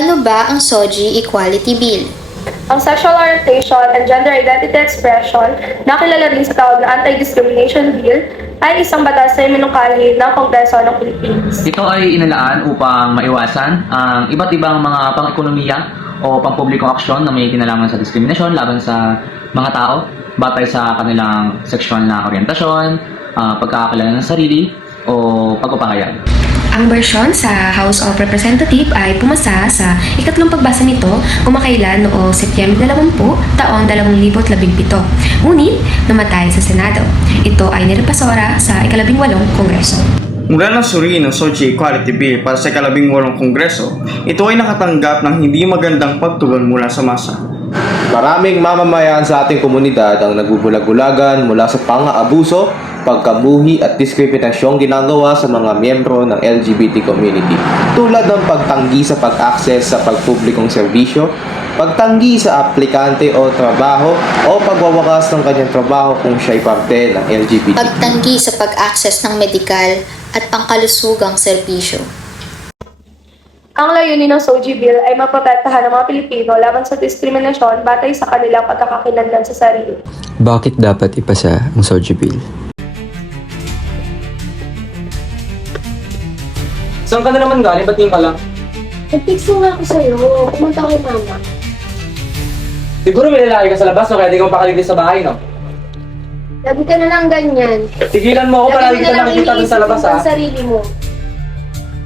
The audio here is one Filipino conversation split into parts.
Ano ba ang SOGI Equality Bill? Ang sexual orientation and gender identity expression, na kilala rin sa tawag na Anti-Discrimination Bill, ay isang batas na iminungkahi ng Kongreso ng Pilipinas. Ito ay inalaan upang maiwasan ang iba't ibang mga pang-ekonomiya o pampublikong aksyon na may kinalaman sa diskriminasyon laban sa mga tao batay sa kanilang sexual na orientasyon, pagkakakilala ng sarili o pagpapahayag. Ang bersyon sa House of Representatives ay pumasa sa ikatlong pagbasa nito kumakailan noong Setyembre 20, taong 2017. Ngunit namatay sa Senado. Ito ay nirepasora sa ika-18 Kongreso. Mula ng suriin ng SOGI Equality Bill para sa ika-18 Kongreso, ito ay nakatanggap ng hindi magandang pagtugon mula sa masa. Maraming mamamayan sa ating komunidad ang nagbubulag-bulagan mula sa pang-aabuso, pagkabuhi at diskriminasyong ginagawa sa mga miyembro ng LGBT community, tulad ng pagtanggi sa pag-access sa pagpublikong serbisyo, pagtanggi sa aplikante o trabaho o pagwawakas ng kanyang trabaho kung siya'y parte ng LGBT. Pagtanggi sa pag-access ng medikal at pangkalusugang serbisyo. Ang layunin ng SOGI Bill ay maprotektahan ng mga Pilipino laban sa diskriminasyon batay sa kanilang pagkakakilanlan sa sarili. Bakit dapat ipasa ang SOGI Bill? Saan ka na naman galing? Ba't tingin ka lang? Nag-text nga ako sa'yo. Pumunta kay mama. Siguro may lalaki ka sa labas, no? Kaya di ka mapakaligtas sa bahay, no? Lagi ka na lang ganyan. Tigilan mo ako para lagi ka nakikita dun sa labas, ha? sarili mo.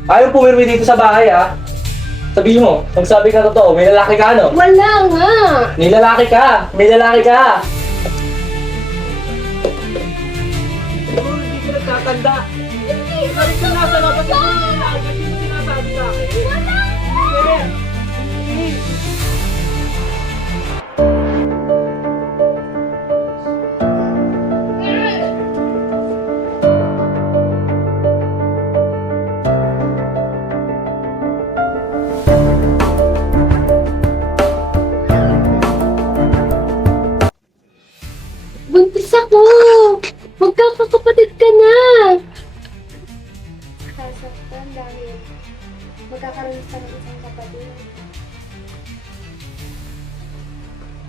Ayaw pumirmi dito sa bahay, ha? Sabihin mo, kung sabi ka totoo, may lalaki ka, no? Wala nga. May lalaki ka! May lalaki ka! Siguro hindi ka nagtatanda. Hindi. Sabi ko nasa labas ako ng lalaki. Hindi mo sinasabi sa akin. Wala Hindi. Hindi. Buntis ako! Magkakakapatid ka na! Sasaktan dahil magkakaroon sa ng isang kapatid.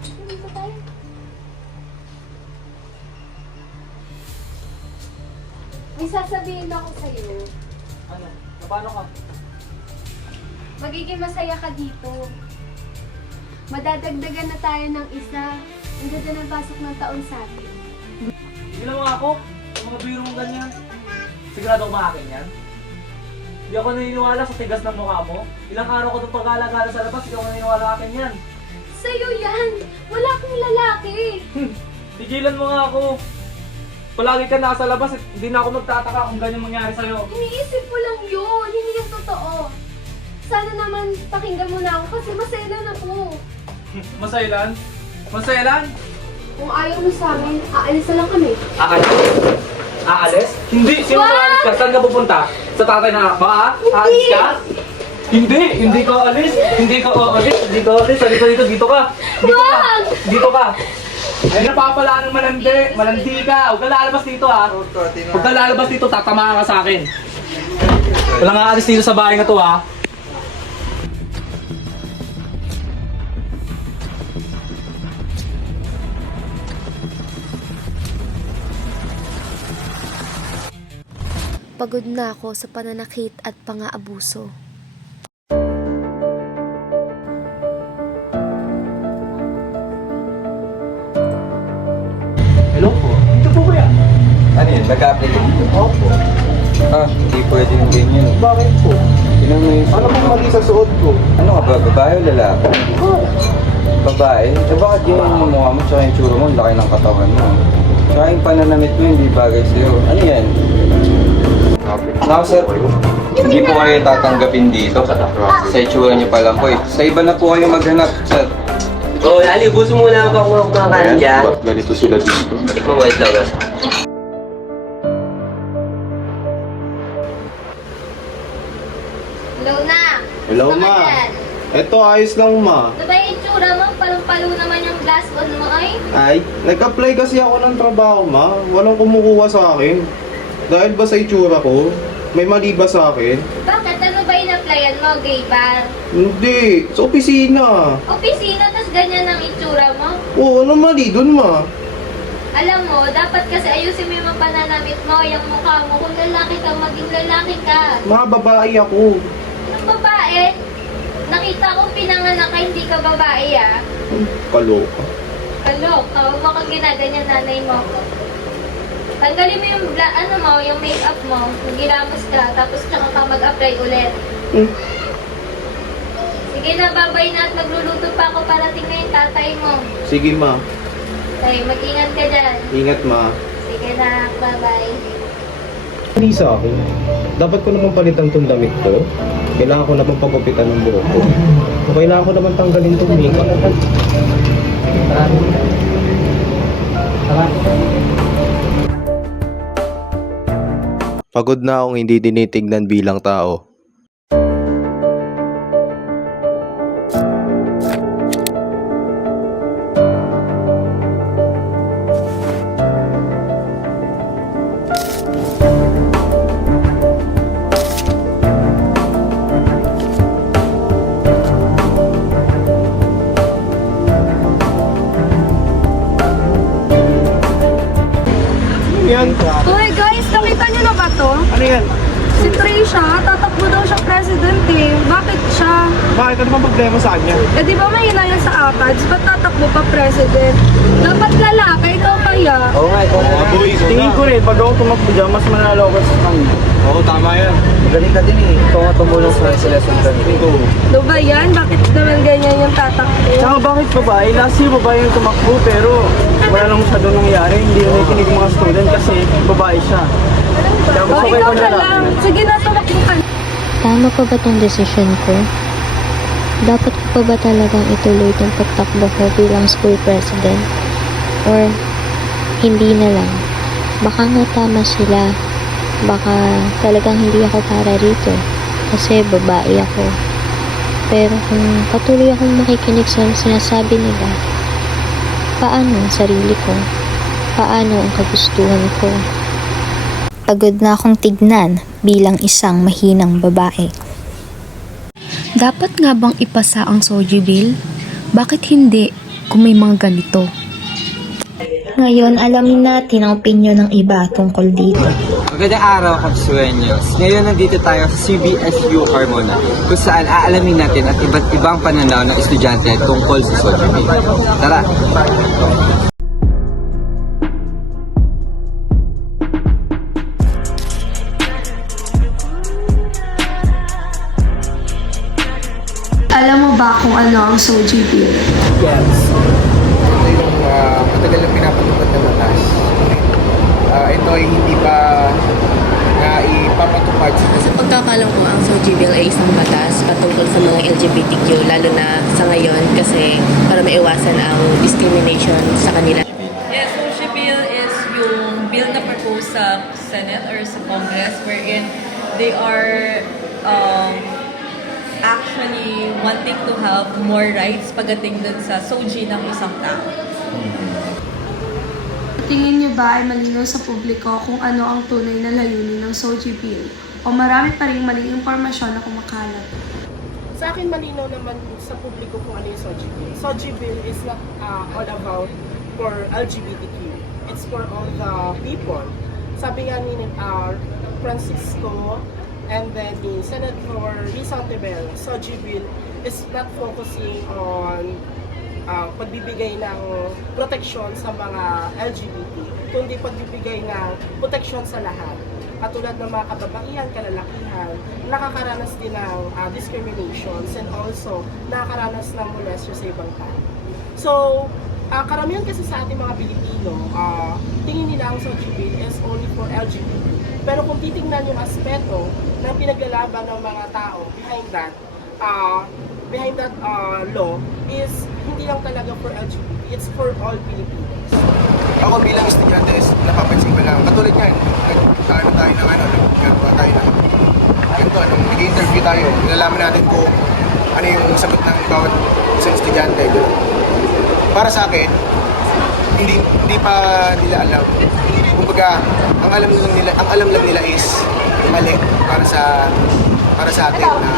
Ano ba tayo? May sasabihin ako sa'yo. Ano? Paano ka? Magiging masaya ka dito. Madadagdagan na tayo ng isa. Ang ganda ng pasok ng taon sa atin. Tigilan mo nga ako. Yung mga biro mong ganyan. Sigurado ko ba akin yan? Hindi ako naniniwala sa tigas ng mukha mo. Ilang araw ko itong pag-alagala sa labas, ikaw naniniwala akin yan. Sa'yo yan! Wala akong lalaki! Tigilan mo nga ako. Palagi ka nasa labas, hindi na ako magtataka kung ganyan mangyari sa'yo. Iniisip ko lang yun! Hindi yan totoo! Sana naman pakinggan mo na ako kasi maselan ako. Masailan? Masailan? Kung ayaw mo sa amin, aalis na lang kami. Aalis? Aalis? Hindi! Sino Wag! aalis ka? Saan ka pupunta? Sa tatay na ba? Aalis ka? Hindi! Hindi ka alis! Hindi ka aalis! Hindi ka alis! Dito, dito, dito ka! Dito ka! Wag! Dito ka! Ay, napapala ng malandi! Malandi ka! Huwag ka lalabas dito, ha? Huwag ka lalabas dito, tatamaan ka sa akin! Walang aalis dito sa bahay na to, ha? Pagod na ako sa pananakit at pang-aabuso. Hello po? Dito po kuya? Ano yun? Nag-apply ka dito? Opo. Hindi pwede ng ganyan. Bakit po? Tingnan mo yung... Ano pong mali sa suot ko? Ano ka ba? Babae o lalaki? Babae? Eh bakit ganyan yung mukha mo tsaka yung tsura mo? Ang laki ng katawan mo. Tsaka yung pananamit mo hindi bagay sa'yo. Ano yan? Now sir, hindi po kayo tatanggapin dito. Sa itsura niyo pa lang po eh. Sa iba na po kayo maghanap, sir. Oh, Ali, buso muna ako kung kumakain dyan. Ganito sila dito. Tikmo mo, wait lang. Hello na! Hello, ma. Eto, ayos lang, ma. Ano ba yung itsura mo? Palong-palo naman yung glass on mo ay? Ay, nag-apply kasi ako ng trabaho, ma. Walang kumukuha sa akin. Dahil ba sa itsura ko? May mali ba sa akin? Bakit? Ano ba yung apply bantayan mo, gay bar? Hindi, sa opisina. Opisina, tas ganyan ang itsura mo? Oo, ano mali dun, ma? Alam mo, dapat kasi ayusin mo yung mga pananamit mo, yung mukha mo. Kung lalaki ka, maging lalaki ka. Ma, babae ako. Yung babae, nakita ko pinanganak ka, hindi ka babae ah. Kaloka. Kalok, huwag mo kang ginaganyan nanay mo. Tanggalin mo yung, yung makeup mo, magilamos ka, tapos tsaka ka mag-apply ulit. Sige na, babay na at magluluto pa ako para tingnan yung tatay mo. Sige, ma. Okay, mag-ingat ka dyan. Ingat, ma. Sige na, bye-bye. Hindi sa akin. Dapat ko naman palitan tong damit ko. Kailangan ko naman pagupitan ng buhok ko. O kailangan ko naman tanggalin tong makeup. Pagod na akong hindi tinitignan bilang tao. Yan. Uy guys, nakita niyo na ba to? Ano yan? Si Trisha, tatakbo daw siyang president eh. Bakit siya? Bakit? Ano bang problema sa kanya? Eh di ba may yan sa ACADS? Ba't tatakbo pa president? Dapat lalaki, ikaw kaya. Oo nga, ikaw na. Tingin ko rin, pag ako tumakbo dyan, mas manalo ako sa kanya. Oo, tama yan. Magaling ka din eh. Ikaw nga tumulong sa selection ka. Ano ba yan? Bakit naman ganyan yung tatakbo? Tsaka bakit babae? Last year babae yung tumakbo pero wala nang masyadong nangyari. Hindi na nakikinig mga student kasi babae siya. Kaya mas Oh, okay ikaw pa na na lang. Sige na, tumakbo ka. Tama pa ba tong desisyon ko? Dapat ko pa ba talagang ituloy tong pagtakbo ko bilang school president? Or hindi na lang? Baka nga tama sila. Baka talagang hindi ako para rito kasi babae ako. Pero kung patuloy akong makikinig sa sinasabi nila, paano ang sarili ko? Paano ang kagustuhan ko? Pagod na akong tignan bilang isang mahinang babae. Dapat nga bang ipasa ang Soji Bill? Bakit hindi kung may mga ganito? Ngayon, alamin natin ang opinyon ng iba tungkol dito. Magandang araw, Kapsuenyos. Ngayon nandito tayo sa CBSU Carmona kung saan aalamin natin at iba't ibang pananaw ng estudyante tungkol sa Soji Bill. Tara! Alam mo ba kung ano ang Soji Bill? Yes. Ito yung matagal na pinapatupad na batas. Ito ay hindi pa na ipapatupad Sa pagkakalam ko, ang Soji Bill ay isang batas patungkol sa mga LGBTQ, lalo na sa ngayon kasi para maiwasan ang discrimination sa kanila. Yes, Soji Bill is yung bill na propose sa Senate or sa Congress wherein they are actually wanting to have more rights pagdating dun sa soji ng isang tao. Tingin niyo ba ay malinaw sa publiko kung ano ang tunay na layunin ng Soji Bill? O marami pa rin maling impormasyon na kumakalat? Sa akin, malinaw naman sa publiko kung ano yung Soji Bill. Soji Bill is not all about for LGBTQ. It's for all the people. Sabi nga ni Francisco and then the Senator Risa Tebel, Soji Bill is not focusing on pagbibigay ng proteksyon sa mga LGBT, kundi pagbibigay ng proteksyon sa lahat. Katulad ng mga kababaihan, kalalakihan, nakakaranas din ng discriminations and also nakakaranas ng molestation sa ibang tao. So, karamihan kasi sa ating mga Pilipino, tingin nila ang Soji Bill is only for LGBT. Pero kung titingnan yung aspeto ng pinaglalaban ng mga tao behind that law is hindi lang talaga for LGBT, it's for all Filipinos. Ako bilang estudyante, napapansin ko lang, katulad yan, nagkakaroon tayo ng nagkakaroon tayo ng ganito, nag-interview tayo, nilalaman natin kung ano yung sagot ng bawat isang estudyante. Para sa akin, hindi pa nila alam. Kumbaga, ang alam lang nila is mali para sa para sa atin na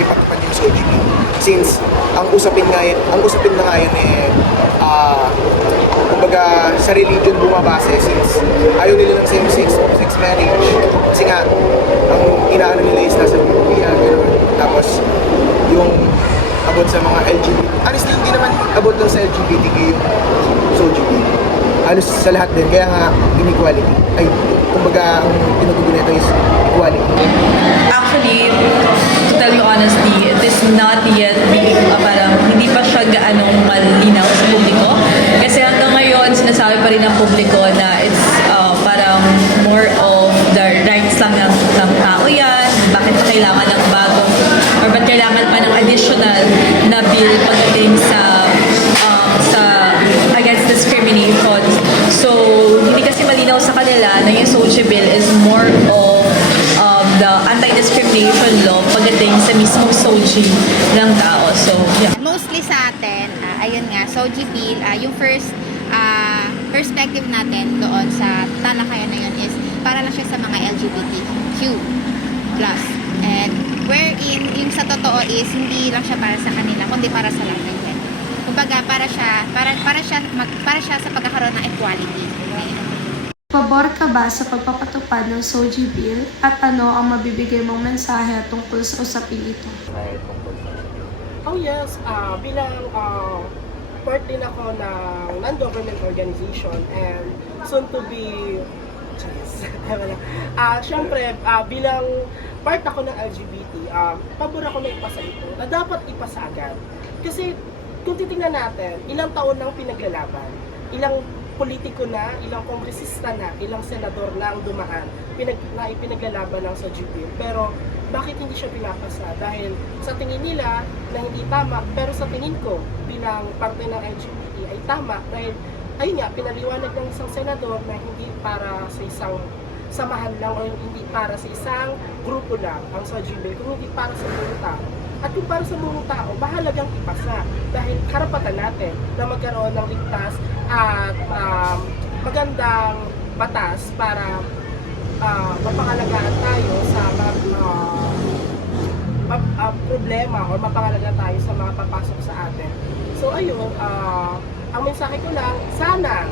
ipatupad yung SOGB. Since ang usapin na ngayon kumbaga sa religion bumabase, since ayaw nila ng same-sex marriage. Kasi nga, ang inaano nila is nasa Biblia, gano'n. Tapos, yung about sa mga LGBT. Honestly, hindi naman about lang sa LGBTQ yung SOGB. Halos sa lahat din. Kaya nga, inequality. Ay, kumbaga, ang tinutugon nito is equality. Actually, to tell you honestly, it is not yet being, parang hindi pa siya gaanong malinaw sa publiko. Kasi hanggang ngayon, sinasabi pa rin ng publiko na it's parang more of the rights lang ng tao yan. Bakit pa kailangan ng bagong, or ba't kailangan pa ng additional na bill pagdating sa against discrimination. So, hindi kasi malinaw sa kanila na yung SOGI bill is more of the anti-discrimination law pagdating sa mismong SOGI ng tao. So, yeah. Mostly sa atin, ayun nga, SOGI bill, yung first perspective natin doon sa talakayan na yun is para lang siya sa mga LGBTQ+. And wherein, yung sa totoo is, hindi lang siya para sa kanila, kundi para sa lahat ng gender. Kumbaga, para siya sa pagkakaroon ng equality. Pabor ka ba sa pagpapatupad ng SOGI bill at ano ang mabibigay mong mensahe tungkol sa usaping ito? Oh yes, bilang part din ako ng non-government organization and soon to be, syempre, bilang part ako ng LGBT, pabor ako na ipasa ito, na dapat ipasa agad. Kasi kung titingnan natin, ilang taon nang pinaglalaban, ilang politiko na, ilang kongresista na, ilang senador na ang dumaan, ipinaglalaban ng SOGI bill. Pero bakit hindi siya pinapasa? Dahil sa tingin nila na hindi tama, pero sa tingin ko bilang parte ng LGBT ay tama. Dahil ayun nga, pinaliwanag ng isang senador na hindi para sa isang samahan lang o hindi para sa isang grupo lang ang SOGI bill, kung hindi para sa buong tao. At kung para sa buong tao, mahalagang ipasa dahil karapatan natin na magkaroon ng ligtas at magandang batas para mapangalagaan tayo sa mga problema o mapangalagaan tayo sa mga papasok sa atin. So ayun, ang mensahe ko lang, sana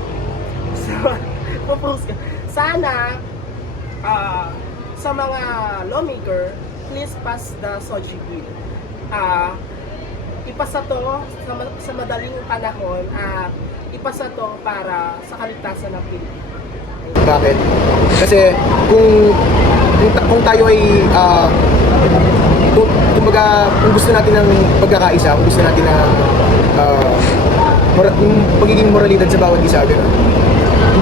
sa mga lawmaker, please pass the SOGI bill. Ipasa to sa madaling panahon at ipasa to para sa kaligtasan ng Pilipinas. Bakit? Kasi kung tayo ay kumbaga kung gusto natin ng pagkakaisa, kung gusto natin ng pagiging moralidad sa bawat isa, gano'n.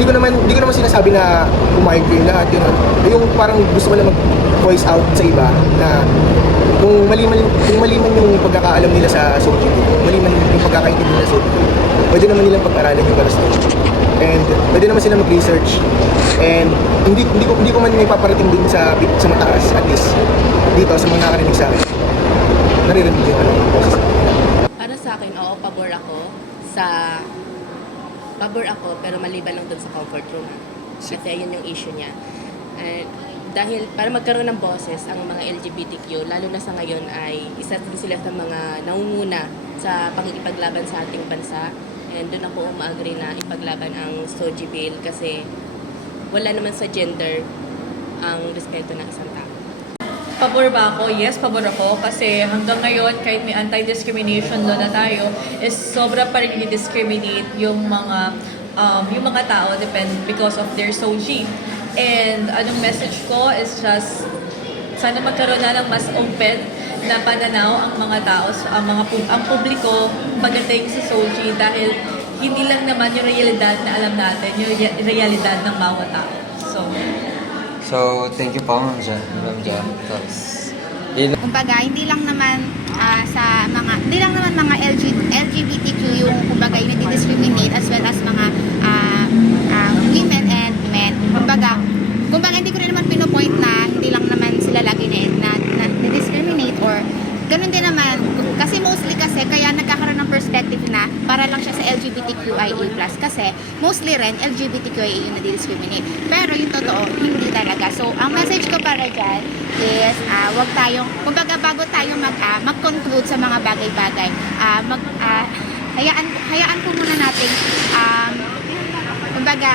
Hindi ko naman sinasabi na pumayag ko yung lahat, gano'n. Yung parang gusto ko lang mag-voice out sa iba na kung maliman yung pagkakaalam nila sa SOGI, maliman yung pagkakaintindi nila sa SOGI, pwede naman nilang pag-aralan yung para sa SOGI. And pwede naman sila mag-research. And hindi ko man may paparating din sa mataas, at least dito sa mga nakarinig sa akin. Naririnig yung Para sa akin, oo, pabor ako, pero maliban lang dun sa comfort room. Kasi yun yung issue niya. Dahil para magkaroon ng boses ang mga LGBTQ, lalo na sa ngayon ay isa din sila sa mga nangunguna sa pangipaglaban sa ating bansa. And doon ako umaagree na ipaglaban ang SOGI bill kasi wala naman sa gender ang respeto ng isang tao. Pabor ba ako? Yes, pabor ako. Kasi hanggang ngayon, kahit may anti-discrimination law na tayo, is sobra pa rin i-discriminate yung mga tao because of their SOGI. And anong message ko is just, sana magkaroon na ng mas open na pananaw ang mga tao, ang publiko pagdating sa SOGI dahil hindi lang naman yung realidad na alam natin, yung realidad ng bawat tao. So, thank you po, Ma'am Jan. Kumbaga, hindi lang naman mga LGBTQ yung kumbaga yung discriminate as well as mga women and men. Kumbaga hindi ko rin naman pinopoint na hindi lang naman sila lagi na discriminate or ganun din naman kasi mostly kasi kaya nagkakaroon ng perspective na para lang siya sa LGBTQIA+, kasi mostly rin LGBTQIA yung nadi-discriminate. Pero yung totoo, hindi talaga. So, ang message ko para dyan is, wag tayong, kumbaga bago tayo mag-conclude sa mga bagay-bagay, hayaan po muna natin, kumbaga,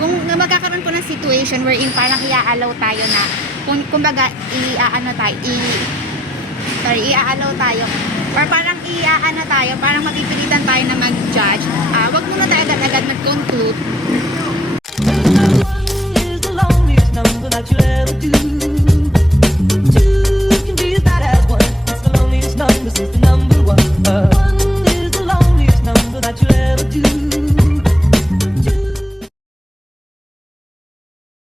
kung magkakaroon po ng situation wherein parang iaalaw tayo na, kumbaga, iaalaw tayo, or parang parang mapipilitan tayo na mag-judge, wag muna tayo agad-agad mag-conclude